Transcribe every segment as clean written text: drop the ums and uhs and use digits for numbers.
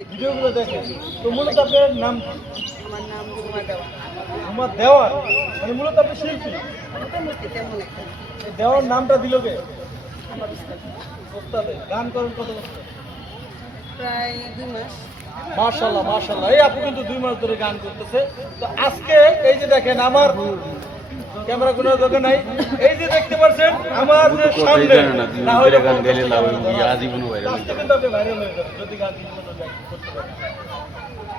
ভিডিওগুলো দেখেন তো মূলত আপনার নাম কি? আমার নাম রুমা দেওয়া। আমার দেওয়ার মানে মূলত আপনি শিল্পী। মোটামুটি তেমন একটা এই দেওয়ার নামটা দিল কে? আমার উস্তাদ। ওস্তাদে। গান করেন কত বছর? প্রায় 2 মাস। মাশাআল্লাহ মাশাআল্লাহ। এই আপু কিন্তু 2 মাস ধরে গান করতেছে। তো আজকে এই যে দেখেন আমার ক্যামেরা কোনো দোকান নাই, এই যে দেখতে পাচ্ছেন আমার যে সামনে না হলে গান গাইলে লাভ হবে আজীবন ভাইরাল হবে। কিন্তু আপনি ভাইরাল হয়ে যাবেন যদি গান ঠিক মতো করতে পারেন।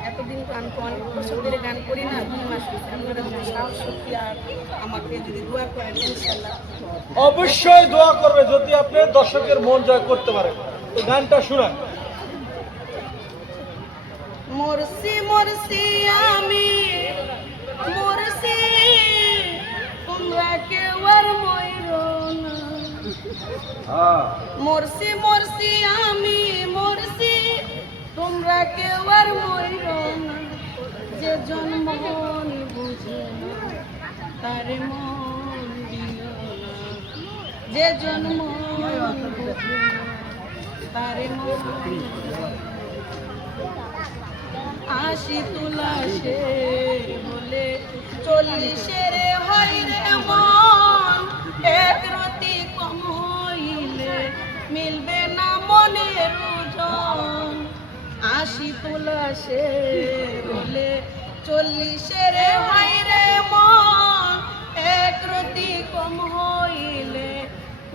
এতদিন গান অনেক বছর ধরে গান করি না, 2 মাস হয়েছে। আপনারা যদি সাহস শক্তি আর আমাকে যদি দোয়া করেন ইনশাআল্লাহ অবশ্যই দোয়া করবে যদি আপনি দর্শকের মন জয় করতে পারেন। তো গানটা শুনান। মরসি মরসি আমি মরসি, তোমরা কেউ আর মইরো না। মরসি মরসি আমি মরসি, তোমরা কেউ আর মইরো না। যে জন্ম মন বুঝে না তার মন দিও না, যে জন্ম মন বুঝে না তার মন আশি তুলাশে বলে 40-এর হয় রে মন, এক রতি কম হইলে মিলবে না মনের ওজন। আশি তুলাশে বলে 40-এর হয় রে মন, এক রতি কম হইলে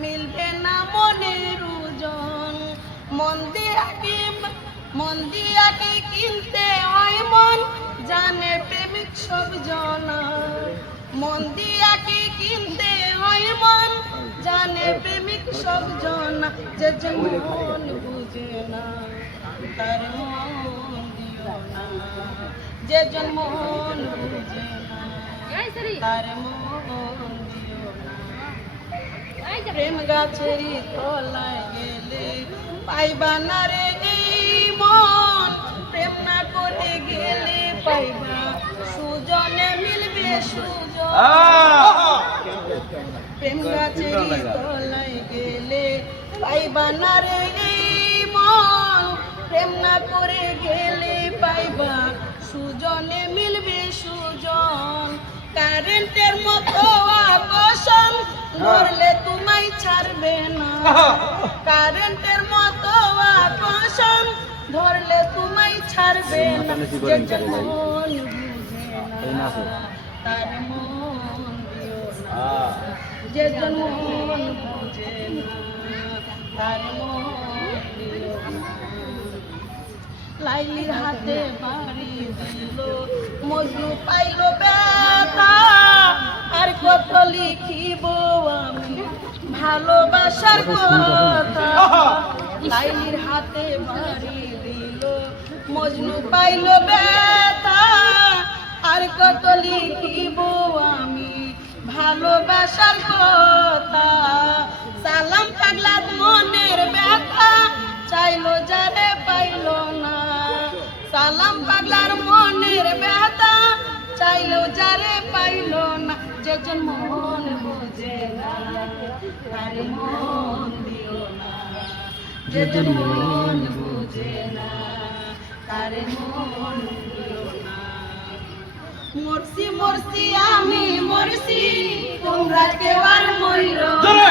মিলবে না মনের ওজন। মন দিয়াকে কিনতে হয় মন, জানে প্রেমিক সব জনা। মন দিয়াকে কিনতে হয় মন, জানে প্রেমিক সব জনা। যে মন বুঝে না তার মন দিও না, যে মন বুঝে না তার মন দিও না। প্রেম গাছেরই তলায় গেলে পাইবা না রে এই মন, প্রেম না করে গেলে পাইবা সুজনে মিলবে সুজন। প্রেম গাছেরই তলায় গেলে পাইবা না রে এই মন, প্রেম না করে গেলে পাইবা সুজনে মিলবে সুজন। কারেন্টের মতো আকর্ষণ ধরলে তোমায় ছাড়বে না, কারেন্টের মতো আকর্ষণ ধরলে তোমায় ছাড়বে না। যে মন বুঝে না তার মন দিও না, যে মন বুঝে না তার মন দিও না। লাইলির হাতে বাড়ি দিল মজনু পাইল ব্যথা, আর কত লিখিব আমি ভালোবাসার কথা। লাইলির হাতে বাড়ি দিল মজনু পাইল ব্যথা, আর কত লিখিব আমি ভালোবাসার কথা। সালাম পাগলার মনের ব্যথা চাইলো যারে পাইল না, সালাম পাগলার মনের ব্যথা চাইলো যারে পাইল না। যে মন বুঝে না তার মন দিও না, যে মন বুঝে না তার মন দিও না। মরসি মরসি আমি মরসি, তোমরা কেউ আর মইরো না।